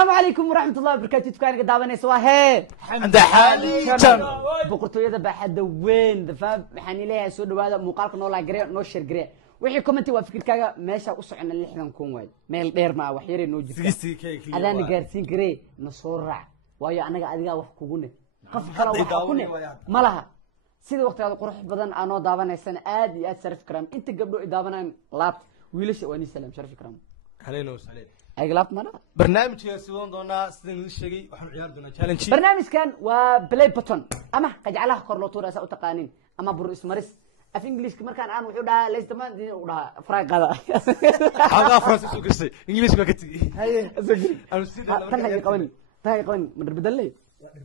السلام عليكم ورحمة الله وبركاته. تكارك دعوانا سواهي حمد حالي بقرطوية بحد وين دفا محاني ليها سود وهذا مقالك نولا جري نوشر جري وحي كومنتي وفكر كذا ماشى أسرعنا اللي إحنا نكون وايد ميل دير مع وحيري نوجد هذا نجارسين جري نصورع ويا أنا قاعد وحكونا قف كلا وحكونا ما لها سيد وقت هذا قروح بدن أنا دعوانا السنة آدي آد شرف كرام أنت قبله دعوانا لابت ويلش واني سلام شرف كرام علينا وسلام أغلب مرة برنامج يسوون دونا سنين الشقي وحن عيار دونا تشالنج برنامج كان وبلاي بوتون أما قد علاه كورلوتورا سأو تقانين أما برئيس مريس في إنجليز كمر كان عن وحده ليس تمام دي وده فراغ هذا هذا فرنسي وكسي إنجليز ما كتي هاي أنا سيد تهاي قواني من بدل لي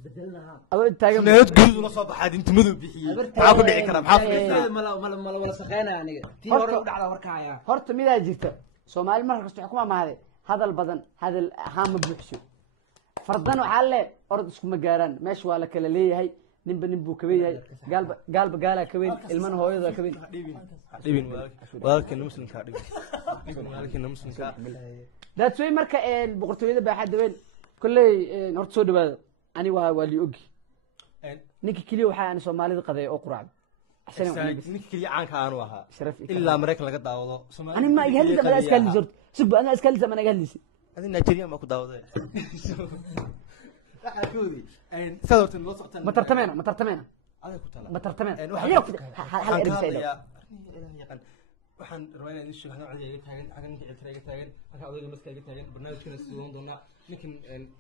بدلنا أو تاجم نهاد جود ولا صباح حد أنت مذوب بحي معاكم دعي كلام حافظ ملا سخينا يعني تي هوري ودعدا وركايا هرت ميدا جيتا سومالي مرة كستو حكومة ما هذا هذا البدن هذا الهام بوحشو فردنا وحاله أرد اسكو مجاران ماشي ولا كلا ليه هاي نبو كبير هاي قال كبير المن هو يذا كبير حبيبين ولكن المسلم كعبين ولكن المسلم كعب ده تسوي مركا البقرطوية ده بحد وين كل نرد سود بهذا أنا واللي أجي نيكي كلي وحنا سومالي قضية أقرع نيك كلي عن كانوها شرف إلا أمريكا لقد دعوة أنا ما يهلز أنا أسكال زرت سب أنا أسكال زمان أجلس هذه نيجيريا ما كنت دعوة لا حكودي سدرت النص ما ترتمينا هذا كنت لا ما ترتمينا هل هل waxaan rawaynaa in sheekh nooc ay taagan xagan ka taagan marka odayga maska ay taagan barnaamijkana sidoo doona ninkan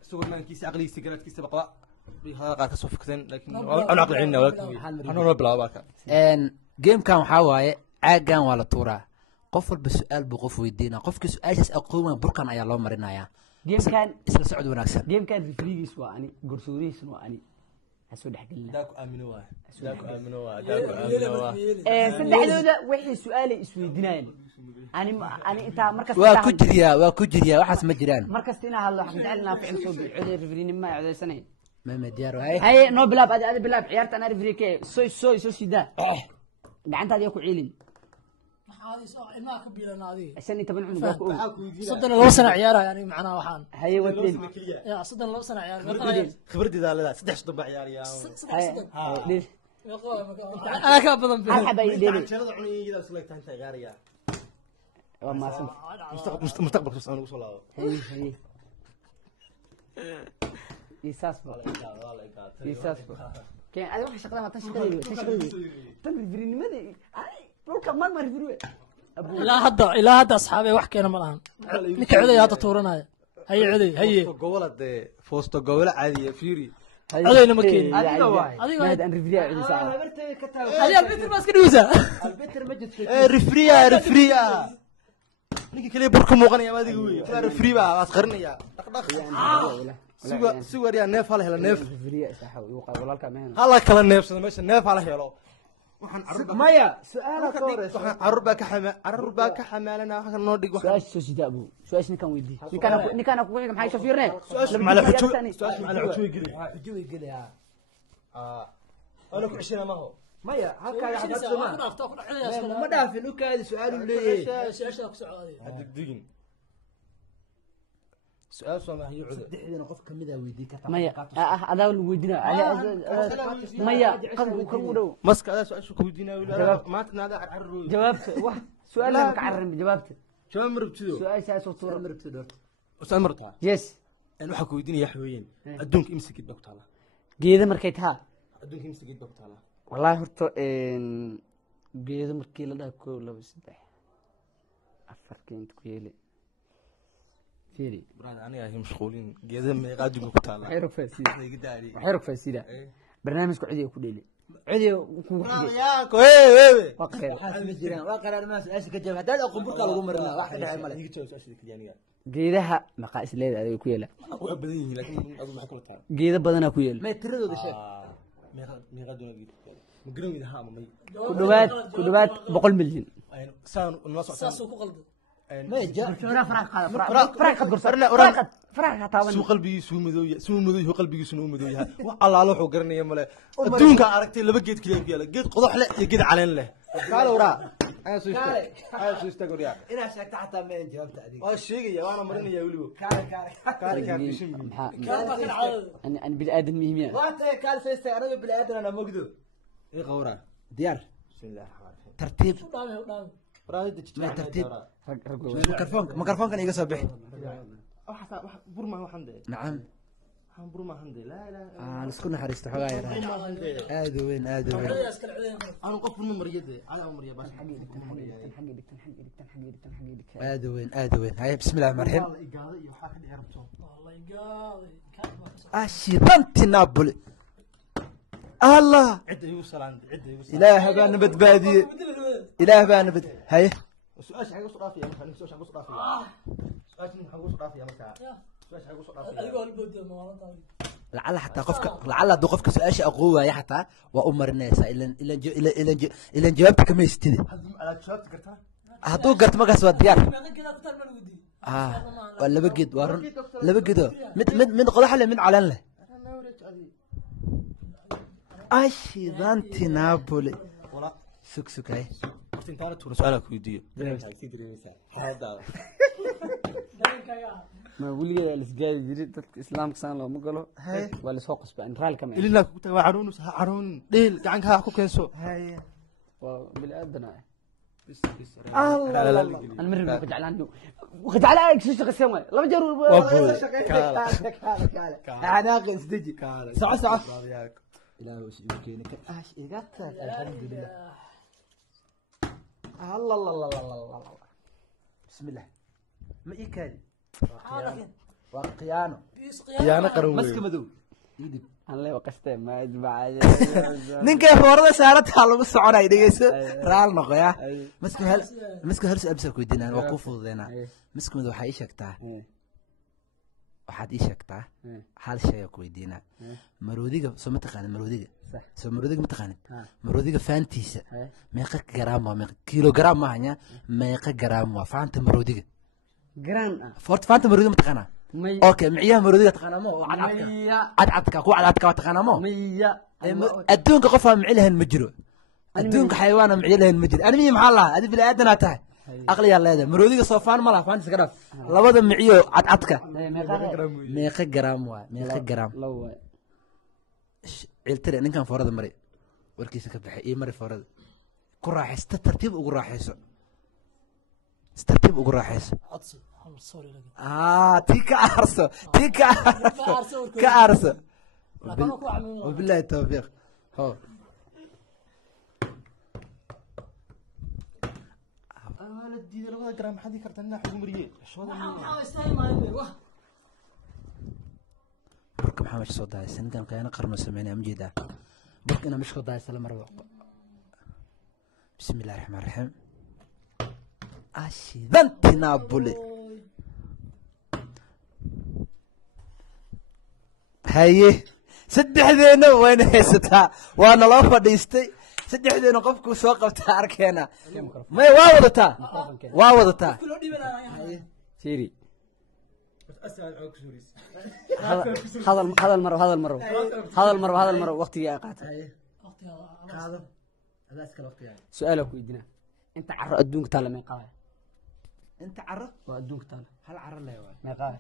sawirnaankiisa aqligiisa garaadkiisa baqwa bi hada qaar ka soo fikireen laakiin ana aqliina ana no bilaabo ka game kan waxa waaye caagan waa la tuuraa qof walba su'aal buu qof weydiina qofka su'aashaas aqoon burkan ayaa loo marinayaa game kan isla socod wanaagsan game kan refrigiis waa ani gorsoodiis waa ani hasoo dhaxgalna daaku aamino waa saddexdooda wixii su'aal isweydiinayeen ani inta markas waa ku jiriya waxaas ma jiraan markas ina hadlo waxaan jecelnaa ficil soo bixiyay refrigin ma codeysanay ma diyaar hay no bilaab adi bilaab ciyaarta ana refrige soo sida gacantaada ku ciilin ما كبيرنا هذه عشان انت بنعمل باكو صدنا لو سنه عيارها يعني معناها وحان هي وتين يا صدنا لو سنه عيار خبرتي ذا لا 16 ضبع عيار يا ليش انا كان بدن حبا يديني شرط عني كذا سلكت انت غاريا وما سمع مستقبل خصنا نوصل هي يساس كان هذا واحد شغله ما تشتغل تنفرين مدي dhulka ma marfiruwe ilaa hadda asxaabay wax keena ma lahan ninka coday hadda tuuranaya haye gobolade foosto gobol caadiye fiiri codayna ma keenin adiga aan rifriya cidi saa adiga albitir ma iska dhigaysaa albitir ma jidto rifriya ninka kale burka muuqanaya adiga weey rifriya waas qarinaya dhaqdhaq sugar ya neef hal hela neef rifriya saxaw iyo walaalka meen hala kala neefsado meesha neef hal helo waxaan maya su'aala toores waxaan carruur baa ka xamaalana waxa noo dhig waxa soo sida abu su'aash ninkan weydii ninkan ku xiga maxay shafiirne mala xujo way geli ana ku cishina ma ho maya halkaaga xabad ma dhaafin u kaadi su'aal u leeyahay su'aasha ku socday digin سؤال سؤال هي عذر دحدنا قف كميدا ويدي كتا مايا هذا اللي ويدينا مايا قلبه كم ودو مسك هذا سؤال شو كودينا ولا ما تنادى عرّو جوابت واحد سؤال لك عرّم جوابته شو مربتدو سؤال ساعة صورة مربتدو سؤال مرتها يس أنا waxa كودينا يا حوين أدونك إمسك الدكتور الله جيدا مركيتها أدونك إمسك الدكتور الله والله هرتو إن جيدا مركيلا ده كله بس ده أفكر أنت كيلي فيري براد أنا هي مشغولين جيدا ما يقعد يقول كتالا حيرك فاسيدا برنامجك عدي وكليلي عدي براد ياكو إيه وقرا الناس إيش كجاب هذا أقوم بركة لو مرنا واحد على الملك يجي تسوي أشياء كذا جيدها مقاس ليد هذا كويلا بديه لكن أظن ما حكون تعرف جيدا بدنا كويل ما يتردو ده شيء ما يقعدون جيد مقرون إذا هام مي كدوات 100 مليون سان الناس ساسو ku qaldo ما جاء فراغ قد فراغ تاون سو قلبي سو مدويا سو مدوي قلبي سو مدويا الله لو قرنيا مله adduunka aragtay laba geed kaliya ku yaala geed qodox leh iyo geed caleen leh kaale waraa ayuu istagoriya ina sheegta xataa ma jawaabta adiga waa sheegaya waana marinaya waliba kaale bishin انا بني ادم مهمه waata kaal feesta anaga bini aadan ana mogdo ee qawra diyaar bismillah rahmaan tartiib raayada ma tartiib رجل mikrofoonkan iga soo bixi waxa burma waxan de nacam waxan burma waxan de la aan isku naxariisto xogaa yar aad u weyn aan qof burma mariyade ala mariya bas aad u weyn hay bismillaah marxib igaada iyo waxa ka dheerabto ashidanti Napoli الله عد يو سلام عد يو سلام إله بان بدبادي إله بان بد هاي سؤال حاجه صرافي يا مكان سؤال حاجه صرافي سؤال حاجه صرافي يا مكان سؤال حاجه صرافي لعل حتى قفك لعل دو قفك سؤال اقوى يا حتى وامر الناس الى جوابتك ما يستدي على جوابتك قرتها هدو قرت ما قاس ديار ولا بقيد ورن لا بقيد من قضح له من علن له أشيدانتي نابولي ولا سك هاي وقت انت انا سؤالك ويديو هذا ما ولي الاسجاي جريد اسلام كسان لو مقلو ولا سوق اسبان رال كمان إلنا كنت وعرون عرون ديل قعنك ها كو كنسو هاي بالادنا بس الله انا مرة وخدعلان وخدعلان شو شغل لما جروا انا قص دجي ساعه لا وسيمكنك اش ايغات الحمد لله الله الله الله الله بسم الله ما ايكال وقيانو قيانو قرن مسك مدو يدب انا لا وقشته ما اجمع ninka foorada saarata lagu soconay dhageyso raal noqoya masku hal su'aal ku weydiinaan waa ku fududeena masku mid waxa ii sheegtaa waxaad ii sheegtaa hal shay ku weydiinaa maroodiga soo ma taqaan maroodiga soo maroodiga ma taqaan maroodiga faantiisa meeqa garaam waa meeqa kilogram ma hanya meeqa garaam waa faanta maroodiga جران فورت faanta maroodiga ma taqaana اوكي معيها maroodiga taqaana ma cadcadka ku cadcadka taqaana ma adduunka qof aan micil lahayn ma jiro adduunka xayawaan aan micil lahayn ma jiro animi maxaa lahaa adi bini aadan tahay aqliya leedahay maroodiga soofaan ma laha faantiisa ka dhaaf labada miciyo cadcadka meeqa garaam waa meeqa garaam ciltire ninkan foorada mari warkiisa ka baxay iyo mari foorada ku raaxaysta tartiib ugu raaxayso tartiib ugu raaxayso تيكا عرسو كعرسو وبالله التوفيق هو انا دي لبدا جرام حدي كرتنا حق مريه برك محمد صداي سنكان كان قرن سمعنا مجيدا برك انا مش صداي سلام مره بسم الله الرحمن الرحيم اشيدنت نابولي haye saddexdeena wayna haysataa waana loo fadhiistay saddexdeena qofku soo qabtaa arkeena may waa wadataa سيري هذا المرة وقتي يا قاتل سؤالك ويدنا انت عر ادونك تالا ما قاي انت عر وادونك تالا هل عر لا ما قاي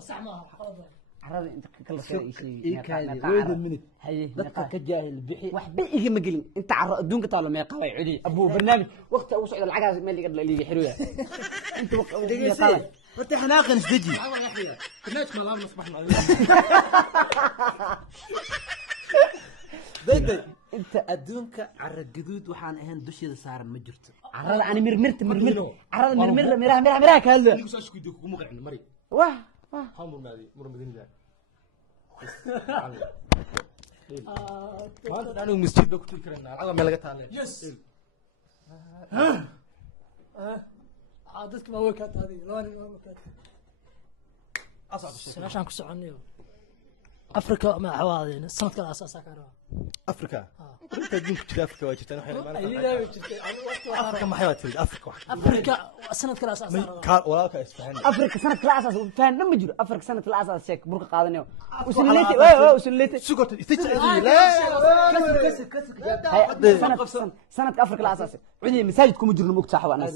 صح ما حقا عرض انت كل شيء اي كاي ويد المنت هي dadka ka jaahil bixi waxba iga magelin inta carro adduunka taalo ma qaalay cudi abu barnaamij waqti ugu socdo lacagaas meel liga xiruya inta waqti qaalay horta xanaaqan isdaji كناش ما لام نصبحنا dayday inta adduunka carra gaduud waxaan ahayn dusheeda saaran ma jirto carrada ani mirmirta carrada miraha ka hadlo نيجي ساشكو يديك كومو قعن مري wah حامر مادي مر مدينه ده ما انا مسجد دكتور كرنا العظم ما لقى تعال يس عادتك ما وكات هذه لو انا ما وكات اصعب شيء عشان كسعنيو afrika ma xawaadeen sanadka la aasaasaa ka rabaa afrika inta adduunka jira afrika waa jirtaan afrika maxay waa tiri afrika afrika sanadka la aasaasaa kaal walaalka isfahan afrika sanadka la asaas faan dhan ma jiro afrika sanadka la asaas sheek burka qaadanayo usulilati waa usulilati sugota sanadka afrika la asaas cudi masaajid kuma jirno mugta xawa anas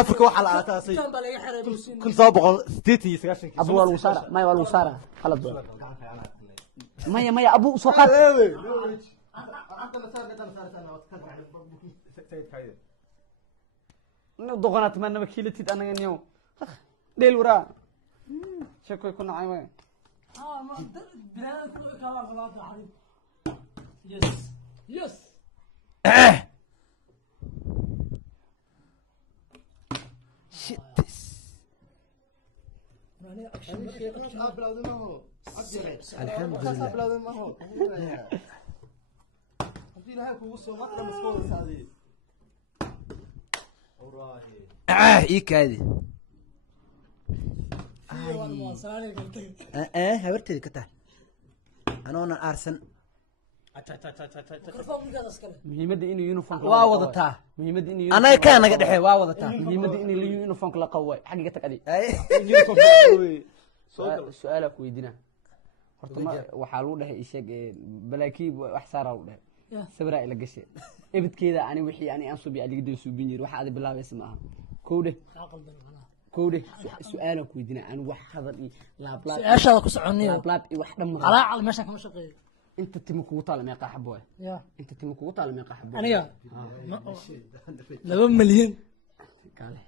afrika waxa la aasaasay baa laga xiray muusin 1989 abu wal wasara maya wal wasara khalad maya abu soo qaad doqonat ma naba kiilatid anaga niyo dheel waraa sheekoy ku nacay way yes shit ii kaadi habarteeda ka tahay anoonan aarsan muhiimadda inuu uniform waa wadataa muhiimadda inuu anaga kaa naga dhexe waa wadataa muhiimadda inuu uniform la qabo xaqiiqa tag adi su'aala ku weydiina horta waxaa lagu dhahay isheeg balaakii wax saara lagu dhahay sabra ila gashay ibadkeeda ani wixii ani aan suubi adiga dib suubin jir waxa aad bilaabaysa ma aha kowde su'aala ku weydiina ani wax hadal iyo laablaab su'aashaada ku soconniyo laablaab iyo wax dhamma qalaacal meesha kama shaqeeyo inta timo kugu taala meeqa xabo ya inta timo kugu taala meeqa xabo aniga 2 milyan kale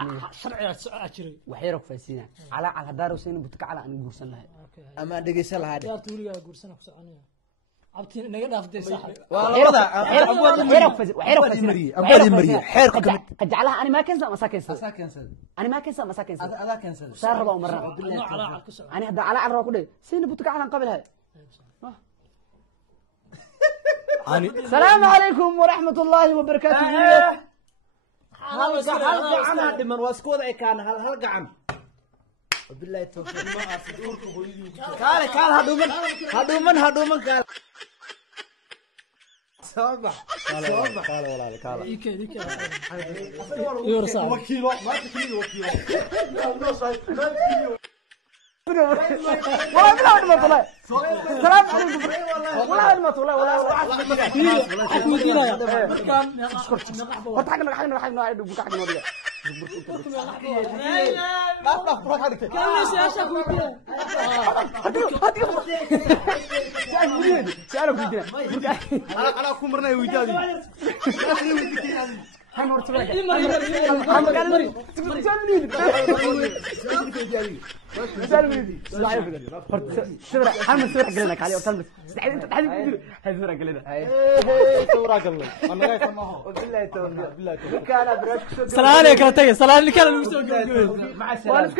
ani sharciga soo jiray waxyar ku faasina ala hadaaro seen butka ala aan guursan lahay ama dhegeysan lahaa yaa tuuriga guursan ku soconniyo abtiin naga dhaaftay sax waa labada abadi mariye xeer ka mid qajaclaha ani ma keensan masaakinsan asaakensan ani ma keensan masaakinsan adaa kensan saar raba umar qalaacal ku socon ani hada ala raba ku dhig seen butka ala qabil hay السلام عليكم ورحمة الله وبركاته هل قعنا دمن واسكود اي كان هل قعن وبالله التوفيق قال هدومن قال صباح قال والله ديك يورسا وكيلو ما تكيلو وكيلو والله بلا ما طلع السلام عليكم والله ما طلع والله اكو دينا كان حق بكاع نوريا كان سياسه كو دينا سألوا في دينا على كمرنا ويجادي حمر تبعك حمر سورة قلنا عليه وتلبس انت تحدي هاي سورة قلنا سورة قلنا انا جاي سمعه بالله التوفيق بالله كان بريك سلام عليك يا تاي سلام عليك انا مع السلامه